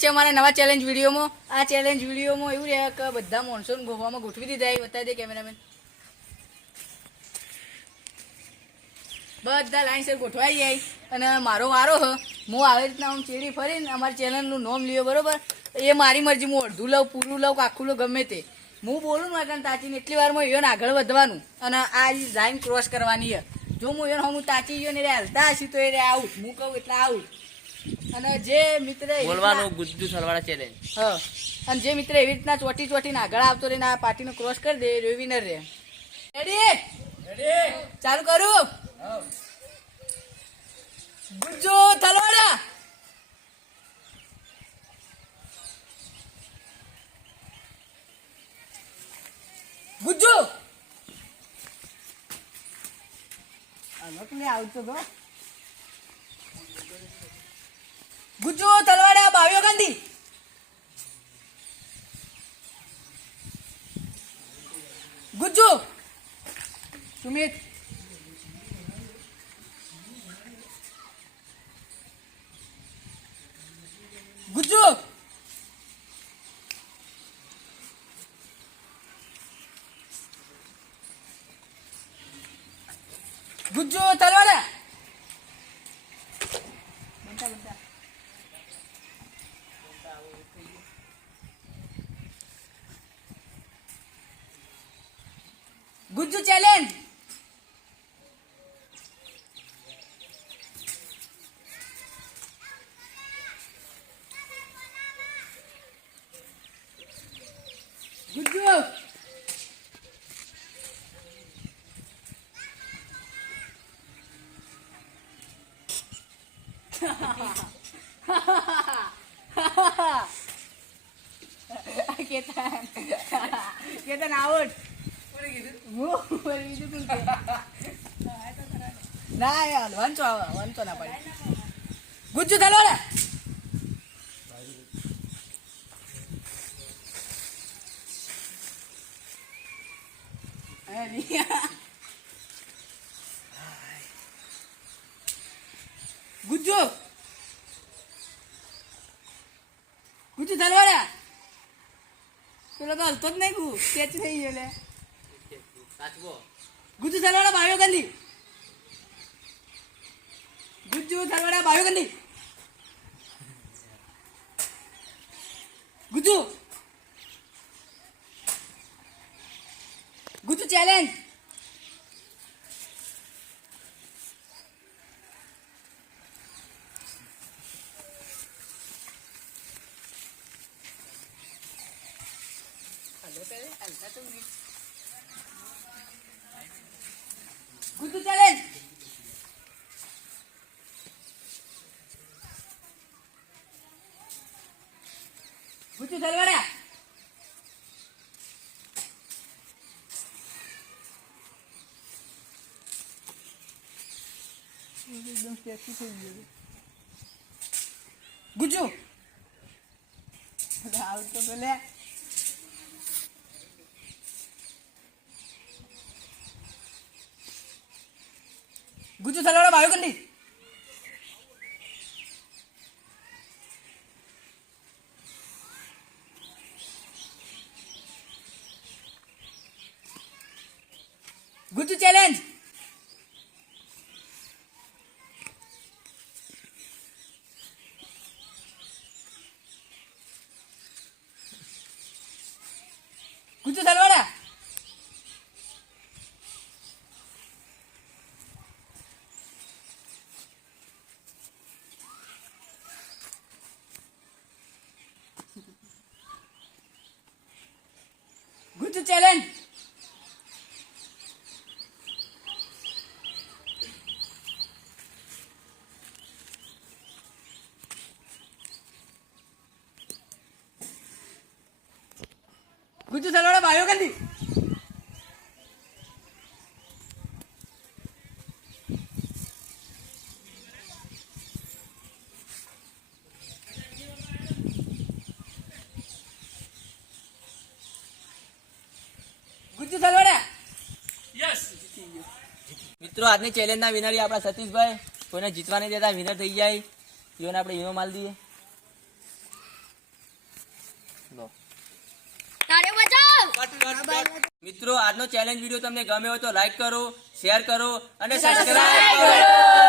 છે અમારા નવા ચેલેન્જ વિડીયોમાં. આ ચેલેન્જ વિડીયોમાં એવું રહે કે બધા માણસોને ગોવામાં ગોઠવી દીધા. બતાવી દે કેમેરામેન. બધા લાઈનસર ગોઠવાઈ જાય અને મારો વારો હ. હું આવી રીતના આમ ચેડી ફરીને અમારી ચેનલનું નામ લ્યો, બરોબર? એ મારી મરજી. હું અડધું લઉં, પૂરું લઉં, આખું લઉં, ગમે તે. હું બોલું ને કારણ તાચીને એટલી વારમાં એને આગળ વધવાનું અને આ લાઈન ક્રોસ કરવાની. જો હું એને હું તાચી ગયો ને એ હાલતા હશી તો એ આઉટ. હું કહું એટલે આઉટ. અને જે મિત્ર બોલવાનું ગુજ્જુ સલવાડા ચેલેન્જ. હા, અને જે મિત્ર એવી રીતના ચોટીને આગળ આવતો રહીને આ પાર્ટીને ક્રોસ કરી દે એ વિનર રહે. રેડી? ચાલુ કરું. ગુજ્જુ તલવાડા. ગુજ્જુ આવતો તો ગુજ્જુ તલવાડા. ભાવ્યો ગાંધી. ગુજ્જુ સુમિત. ગુજ્જુ ગુજ્જુ તલવાડા. ગુજ્જુ ચેલેન્જ. ગુજ્જુ કેતન આઉટ. ના યાર વાંચો ના પડે. ગુજ્જુ તલવાડા. ગુજ્જુ ગુજ્જુ તલવાડા. પેલો તો હલતો જ નહીં. કેચ થઈ ગયો લે. ગુજ્જુ તલવાડા. ભાવ્યો ગાંધી. ગુજ્જુ તલવાડા. ભાવ્યો ગાંધી. ગુજ્જુ ગુજ્જુ ચેલેન્જ. ગુજ્જુ ચેલેન્જ. ગુજ્જુ તલવાડા. એકદમ ટેક્સી થઈ ગયું. ગુજ્જુ આવતો તો લે. ગુજ્જુ તલવાડા. ભાવ્યો ગાંધી. ગુજ્જુ ચેલેન્જ. ગુજ્જુ તલવાડા. ગુજ્જુ ચેલેન્જ. ગુજ્જુ તલવાડા. ભાવ્યો ગાંધી. ગુજ્જુ તલવાડા. મિત્રો આજની ચેલેન્જના વિનર આપણા સતીશભાઈ. કોઈને જીતવા નહીં દેતા, વિનર થઈ જાય. ઈઓને આપણે ઈનો માલ દઈએ. તાળીઓ બજાવ. મિત્રો આજનો ચેલેન્જ વિડીયો તમને ગમ્યો હોય તો લાઈક કરો, શેર કરો અને Subscribe સબસ્ક્રાઇબ કરો. કરો.